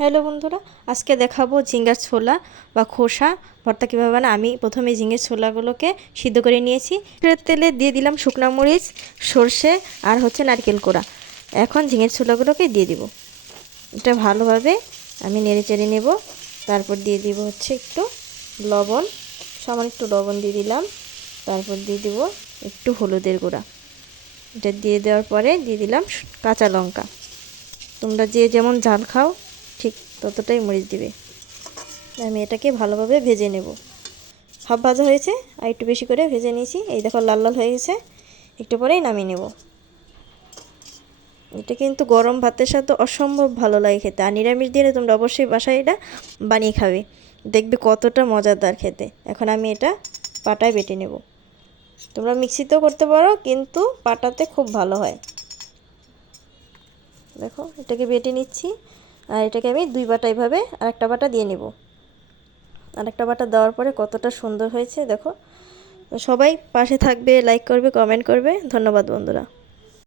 Hello বন্ধুরা, আজকে দেখাবো ঝিঙ্গার ছোলা বা খোসা ভর্তা কীভাবে বানায়। আমি প্রথমে ঝিঙের ছোলাগুলোকে সিদ্ধ করে নিয়েছি। তেলে দিয়ে দিলাম শুকনো মরিচ, সর্ষে আর নারকেল কোড়া। এখন ঝিঙের ছোলাগুলোকে দিয়ে দিব। এটা ভালোভাবে আমি নেড়ে চেড়ে নেব। তারপর দিয়ে দিব একটু লবণ, সামান্য একটু লবণ দিয়ে দিলাম। তারপর দিয়ে দিব একটু হলুদের গুঁড়া। এটা দিয়ে দেওয়ার পরে দিয়ে দিলাম কাঁচা লঙ্কা। তোমরা যে যেমন ঝাল খাও ঠিক ততটাই মরিচ দিবে। আমি এটাকে ভালোভাবে ভেজে নেব। হাফ ভাজা হয়েছে, আর একটু বেশি করে ভেজে নিয়েছি। এই দেখো লাল লাল হয়ে গেছে, একটু পরেই নামিয়ে নেব। এটা কিন্তু গরম ভাতের সাথে অসম্ভব ভালো লাগে খেতে। আর নিরামিষ দিনে তোমরা অবশ্যই বাসায় এটা বানিয়ে খাবে, দেখবে কতটা মজাদার খেতে। এখন আমি এটা পাটায় বেটে নেব। তোমরা মিক্সিতেও করতে পারো, কিন্তু পাটাতে খুব ভালো হয়। দেখো এটাকে বেটে নিচ্ছি, আর এটাকে আমি দুই বাটা এভাবে আরেকটা বাটা দিয়ে নেব। আরেকটা বাটা দেওয়ার পরে কতটা সুন্দর হয়েছে দেখো। সবাই পাশে থাকবে, লাইক করবে, কমেন্ট করবে। ধন্যবাদ বন্ধুরা।